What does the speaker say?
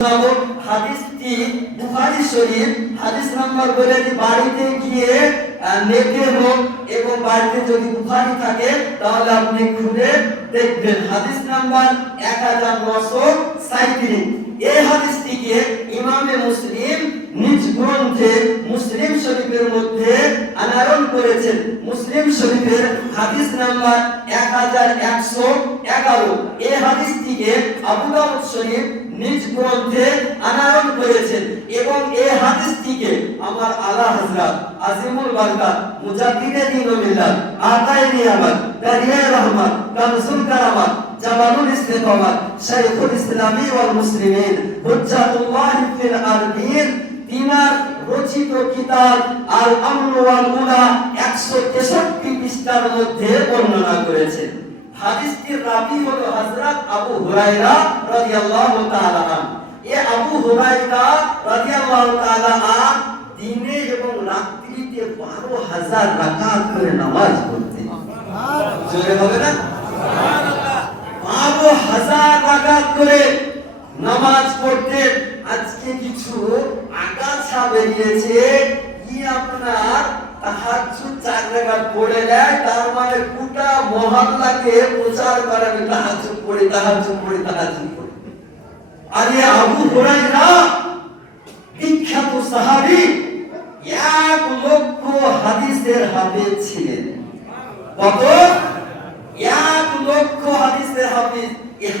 হাদিসটি বুখারী শরীফ হাদিস নাম্বার বলে যে বাড়িতে গিয়ে নেটে হোক এবং বাড়িতে যদি বুখারী থাকে তাহলে আপনি খুলে দেখবেন। হাদিস নাম্বার 1937। এই হাদিসটিকে ইমামে মুসলিম নিজ গ্রন্থে মুসলিম শরীফের মধ্যে আনয়ন করেছেন। মুসলিম শরীফের হাদিস নাম্বার 1111। এই হাদিসটিকে আবু দাউদ শরীফ নিজ গ্রন্থে আনয়ন করেছেন এবং এই হাদিসটিকে আমার আলা হযরত আজিমুল বারকাত মুজাদ্দিদে দ্বীনুল মিল্লাত আতায়ে নিয়ামত দারিয়ে রহমত কানজুল কারামাত জামালুল ইস্তিকামাত শাইখুল ইসলামী ওয়াল মুসলিমিন হুজ্জাতুল্লাহ ফিল আরদিন তিনার রচিত কিতাব আল আমন ওয়াল উলা 163 পৃষ্ঠার মধ্যে বর্ণনা করেছেন। হাদিসটির রাবী হলো হযরত আবু হুরায়রা রাদিয়াল্লাহু তাআলা আনহু। এই আবু হুরায়রা রাদিয়াল্লাহু তাআলা আনহু দিনে এবং রাত্রিতে 12000 রাকাত করে নামাজ পড়তেন। জোরে হবে না? সুবহানাল্লাহ। 12000 রাকাত করে নামাজ পড়তেন। আজকে কিছু আগাছা বেরিয়েছে, কি আপনার তাহাজ্জুদ 4 রাকাত পড়ে দেয়, তার মানে গোটা মহল্লাকে প্রচার করে আমি তাহাজ্জুদ পড়ি, তাহাজ্জুদ পড়ি, তাহাজ্জুদ পড়ি। আর এই আবু হুরায়রা বিখ্যাত সাহাবী, 1 লক্ষ হাদিসের হাফেজ ছিলেন। কত? 1 লক্ষ হাদিসের হাফেজ। এই